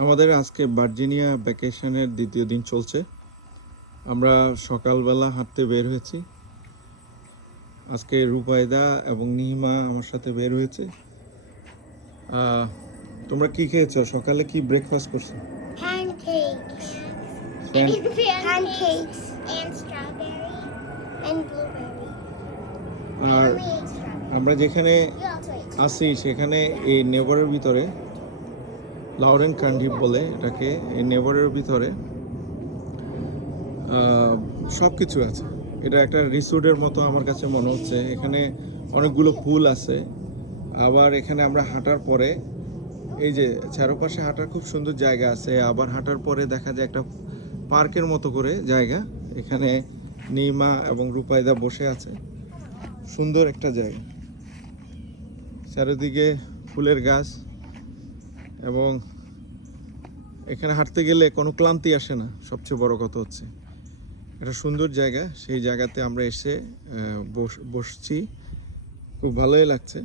আমাদের আজকে ভার্জিনিয়া ভ্যাকেশনের দ্বিতীয় দিন চলছে। আমরা সকালবেলা হাঁটতে বের হয়েছি। আজকে রূপায়দা এবং নিহিমা আমার সাথে বের হয়েছে। তোমরা কি খেয়েছো? সকালে কি ব্রেকফাস্ট করছো? Pancakes. Pancakes. And strawberry. And blueberry. R I only ate strawberry. আমরা যেখানে You also ate strawberry. আছি সেখানে এই নেভারের ভিতরে, লাউরেন কান্ডি বলে এটাকে, এই নেভারের ভিতরে সব কিছু আছে। এটা একটা রিসোর্টের মতো আমার কাছে মনে হচ্ছে। এখানে অনেকগুলো পুল আছে। আবার এখানে আমরা হাঁটার পরে এই যে চারপাশে হাঁটার খুব সুন্দর জায়গা আছে। আবার হাঁটার পরে দেখা যায় একটা পার্কের মতো করে জায়গা। এখানে নিমা এবং রূপায়দা বসে আছে। সুন্দর একটা জায়গা, চারিদিকে ফুলের গাছ, এবং এখানে হাঁটতে গেলে কোনো ক্লান্তি আসে না। সবচেয়ে বড় কথা হচ্ছে একটা সুন্দর জায়গা। সেই জায়গাতে আমরা এসে বসছি, খুব ভালোই লাগছে।